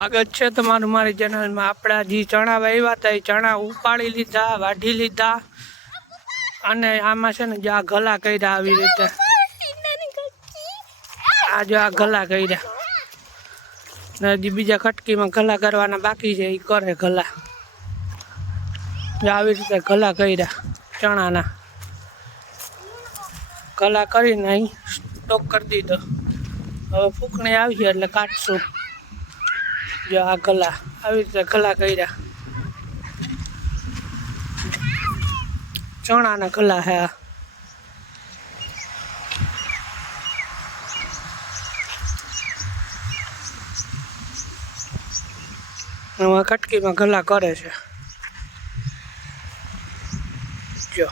स्वागत है तमारू मारी चेनल में। आपड़ा जी चना वाव्या था चना उपाड़ी लीधा, वाढी लीधा अने आमां छे ने जो आ गला कर्या आवी रीते आ जो आ गला कर्या ने हजी बीजा खटकी में गला करवाना बाकी छे, ई करे गला जो आवी रीते गला कर्या चनाना गला करीने अहीं स्टॉक कर दीधो। हवे फूकणी आवशे એટલે કાઢશું। जो आ गला આવી રીતે गला कर्या चना ना गला है। आ कटकी में गला करे छे जो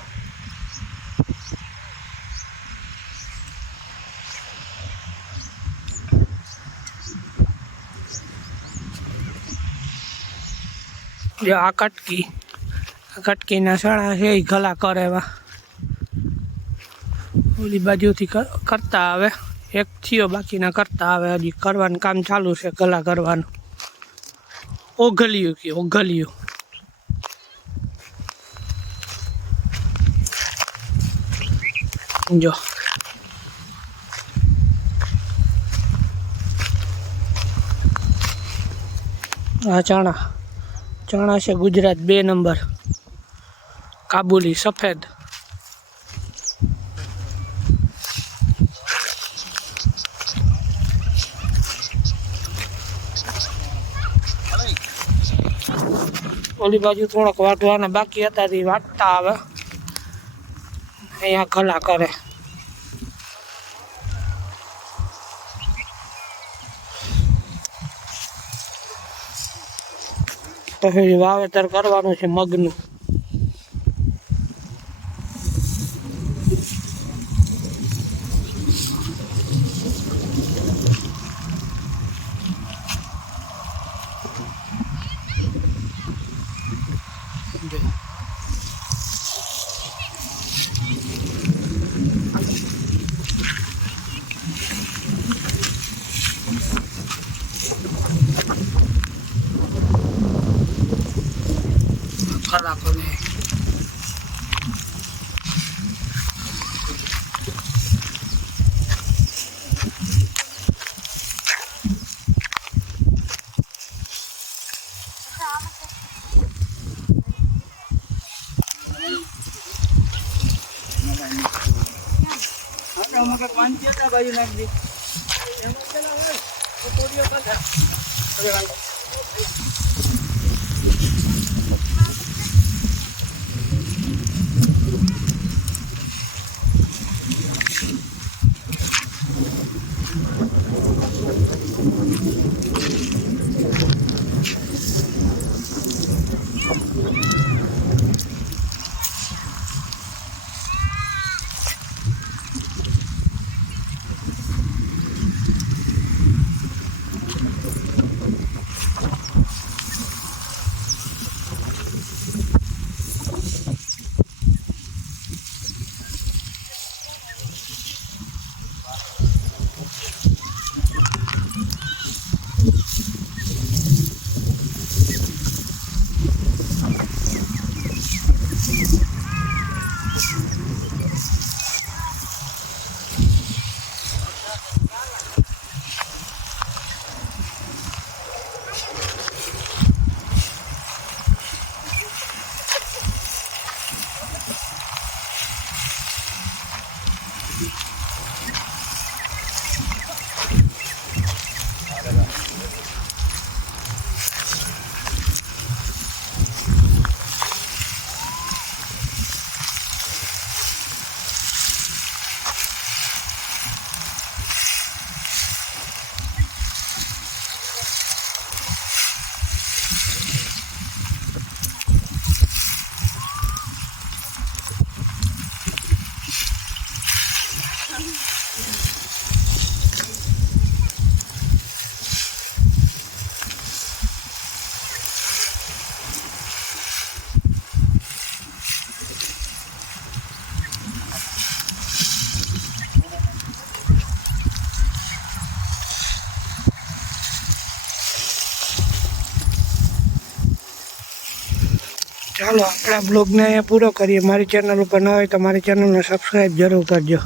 जो आ कटकी ना चना है गला करे ओली बाजू थी करता आवे एक थियो बाकी ना करता आवे हजी करवानुं काम चालू है गला करवानुं। ओघलिયું की ओघलिયું जो आ चना से गुजरात 2 नंबर काबुली सफेद ओली बाजू थोड़क वाटवाना बाकी हता ती वाटता आवे अहींया गला करे। तो वावेतर करवानुं छे मगनुं। कलाकों ने बाजू नाख दी ચાલો આપણા બ્લોગને અહીંયા પૂરો કરીએ. મારી ચેનલ ઉપર ન હોય તો મારી ચેનલને સબસ્ક્રાઈબ જરૂર કરજો.